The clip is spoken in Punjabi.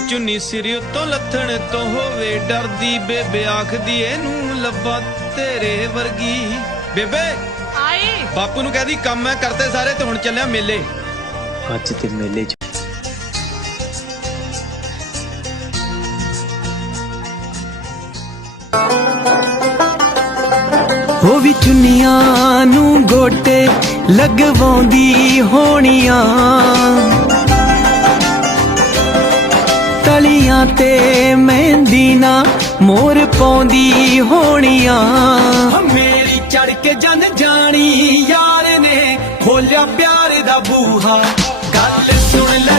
ਚੁੰਨੀ ਸਿਰ ਉੱਤੋਂ ਲੱਥਣ ਤੋਂ ਹੋਵੇ ਡਰਦੀ, ਬੇਬੇ ਆਖਦੀ ਇਹਨੂੰ ਲੱਭਾ ਤੇਰੇ ਵਰਗੀ। ਬੇਬੇ ਆਈ ਬਾਪੂ ਨੂੰ ਕਹਦੀ ਕੰਮ ਮੈਂ ਕਰਤੇ ਸਾਰੇ ਤੇ ਹੁਣ ਚੱਲਿਆ ਮੇਲੇ। ਅੱਜ ਤੇ ਮੇਲੇ 'ਚ ਉਹ ਵੀ ਚੁੰਨੀਆਂ ਨੂੰ ਗੋਟੇ ਲਗਵਾਉਂਦੀ ਹੋਣੀਆਂ, ਤਲੀਆਂ ਤੇ ਮਹਿੰਦੀ ਨਾ ਮੋਰ ਪਾਉਂਦੀ ਹੋਣੀਆਂ। ਮੇਰੀ ਚੜ ਕੇ ਜਨ ਜਾਣੀ ਯਾਰ ਨੇ ਖੋਲਿਆ ਪਿਆਰ ਦਾ ਬੂਹਾ, ਗੱਲ ਸੁਣ ਲੈ